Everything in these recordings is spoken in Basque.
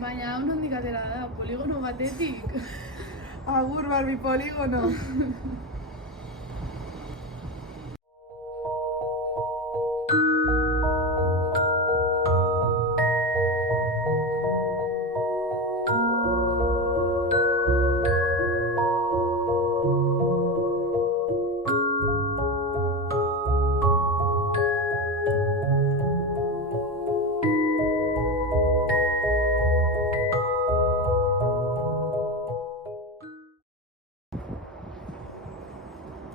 Baina, hau nondik atera da, poligono batetik. Agur, Barbie, poligono.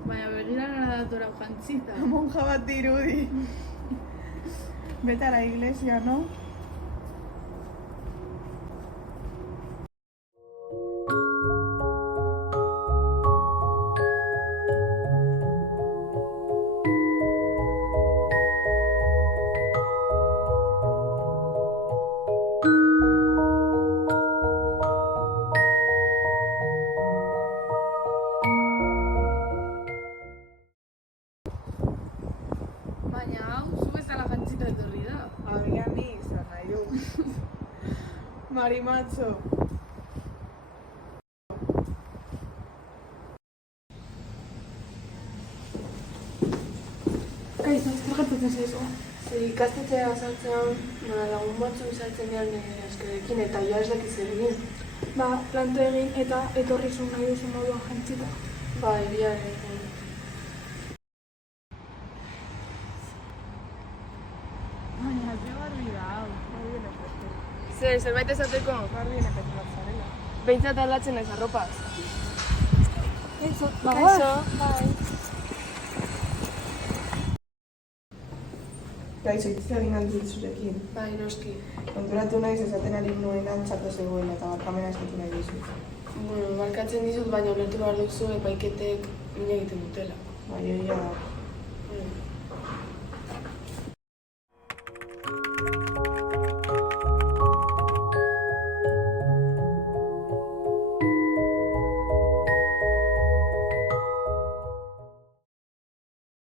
Baina, begira nara datora jantzita. Monja bat dirudi. Vete a la iglesia, ¿no? Baina, hau, zu bezala jantzita etorri da. Agian ni izan nahi du. Marimatxo. Kaixo, zer gertatzen zaizu? Ikastetxea sartzean, lagun batzuk sartzen dian eskarekin eta ja ez dakit zer egin. Ba, planto egin eta etorrizun nahi duzu moduan jantzita. Ba, egia egin. Baina, ze barri da, hau. Zerbait esateko? Barbie nepetxo bat zarela. Behintzat aldatzen naiz arropaz. Kaixo, Kaixo. bai. Kaixo, hitz egin aldut zurekin. Bai, noski. Konturatu naiz esaten ari nuen antxako zegoen eta barkamena eskatu nahi duzu. Bueno, barkatzen dizut, baina ulertu behar duzu epaiketek mina egiten dutela. Bai, egia da.